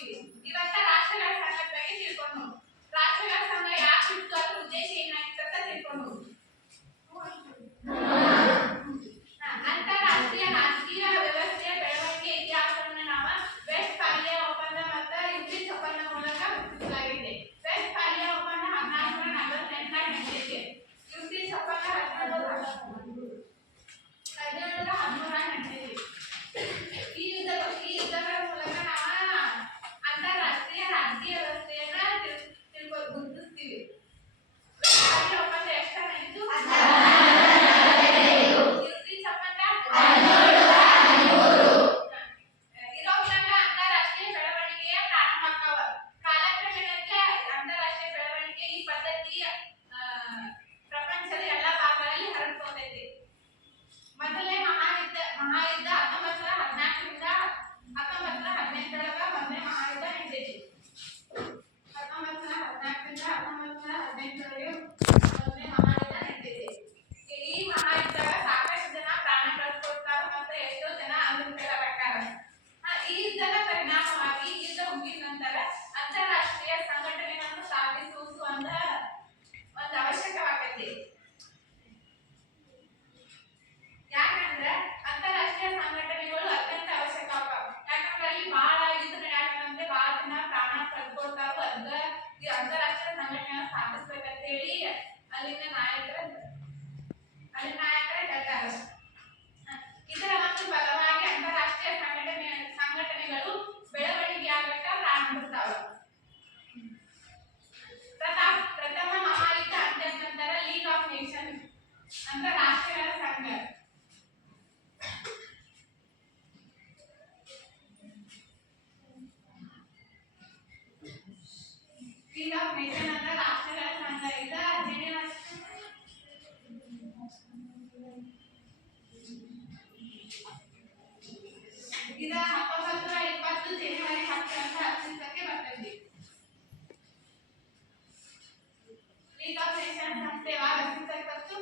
ತಿಳ್ಕೊತೀವಿ. ಇವತ್ತ ರಾಷ್ಟ್ರಗಳ ಸಂಘದ ಬಗ್ಗೆ ತಿಳ್ಕೊಂಡು ರಾಷ್ಟ್ರಗಳ ಸಂಘ ಯಾಕೆ ಹುಟ್ಟಿತು ಅದ್ರ ಉದ್ದೇಶ ಏನಾಗಿತ್ತು ಅಂತ ತಿಳ್ಕೊಂಡು ಅಂತಾರಾಷ್ಟ್ರೀಯ ರಾಜಕೀಯ ವ್ಯವಸ್ಥೆಯ ಬೆಳವಣಿಗೆ ಇತಿಹಾಸವನ್ನು ನಾವು ವೆಸ್ಟ್ಫಾಲಿಯಾ ಒಪ್ಪಂದ ಮತ್ತು ಯೂನಿಟ್ ಒಪ್ಪಂದ ಮೂಲಕ ಗುರುತಿಸಲಾಗಿದೆ. ವೆಸ್ಟ್ಫಾಲಿಯಾ ಒಪ್ಪಂದ 1448 ನಡೆದಿದೆ. ಯೂನಿಟ್ ಒಪ್ಪಂದ 1713 ನಡೆದಿದೆ. ಈ ಯುದ್ಧಗಳ ಮೂಲಕ ನಾವು ಅಂತಾರಾಷ್ಟ್ರೀಯ ರಾಜಕೀಯ ವ್ಯವಸ್ಥೆಯನ್ನ ಗುರುತಿಸ್ತೀವಿ. ವೆಸ್ಟ್ಫಾಲಿಯಾ ಒಪ್ಪಂದ ಎಷ್ಟು ನಡೆಯಿತು? ಮೊದಲನೇ ಮಹಾಯುದ್ಧ 1914 1918 ಮೊದಲನೇ ಮಹಾಯುದ್ಧ ನಡೆದಿದೆ. 1914 1918 ಮೊದಲನೇ ಮಹಾಯುದ್ಧ ನಡೆದಿದೆ. ಈ ಮಹಾಯುದ್ಧದಾಗ ಸಾಕಷ್ಟು ಜನ ಪ್ರಾಣ ಕಳ್ಕೊಳ್ತಾರೆ ಮತ್ತು ಎಷ್ಟೋ ಜನ ಅಂಗವಿಕಲರಾಗ್ತಾರೆ. ಈ ಯುದ್ಧದ ಪರಿಣಾಮವಾಗಿ ಯುದ್ಧ ಮುಗಿದ ನಂತರ ಅಂತಾರಾಷ್ಟ್ರೀಯ ಸಂಘಟನೆಗಳನ್ನು ಸ್ಥಾಪಿಸುವುದು ಒಂದು ಅವಶ್ಯಕವಾಗೈತಿ. ಯಾಕಂದ್ರೆ ಅಂತಾರಾಷ್ಟ್ರೀಯ ಸಂಘಟನೆಗಳು ಅತ್ಯಂತ ಅವಶ್ಯಕ. ಯಾಕಂದ್ರೆ ಅಲ್ಲಿ ಬಹಳ ಯುದ್ಧ ನಡೆಯಕಂದ್ರೆ ಬಹಳ ಜನ ಪ್ರಾಣ ಕಳ್ಕೊಳ್ತಾರು. ಅದ ಈ ಅಂತಾರಾಷ್ಟ್ರೀಯ ಸಂಘಟನೆಯನ್ನು ಸ್ಥಾಪಿಸ್ಬೇಕಂತ ಹೇಳಿ ಅಲ್ಲಿನ ನಾಯಕರೇ ಹೇಳ್ತಾರೆ. ಇದರ ಒಂದು ಫಲವಾಗಿ ಅಂತಾರಾಷ್ಟ್ರೀಯ ಸಂಘಟನೆಗಳು ಬೆಳವಣಿಗೆ ಆಗಕ ಪ್ರಾರಂಭಿಸ್ತಾವ. ಪ್ರಥಮ ಮಹಾಯುದ್ಧ ಅಂತ್ಯದ ನಂತರ ಲೀಗ್ ಆಫ್ ನೇಷನ್ ಅಂದ್ರೆ ರಾಷ್ಟ್ರಗಳ ಸಂಘ ಲೀಗ್ ಆಫ್ ನೇಷನ್ ಅಂದ್ರೆ ರಾಷ್ಟ್ರಗಳ ಸಂಘ ಇದ ಜೆನೆವಾ ಇದ 1920 ಜನವರಿ 10 ಅಸ್ತಿತ್ವಕ್ಕೆ ಬರ್ತದೆ. ಲೀಗ್ ಆಫ್ ನೇಷನ್ ಸಂಸ್ಥೆ ಯಾವಾಗ ಅಸ್ತಿತ್ವಕ್ಕೆ ಬಂತು?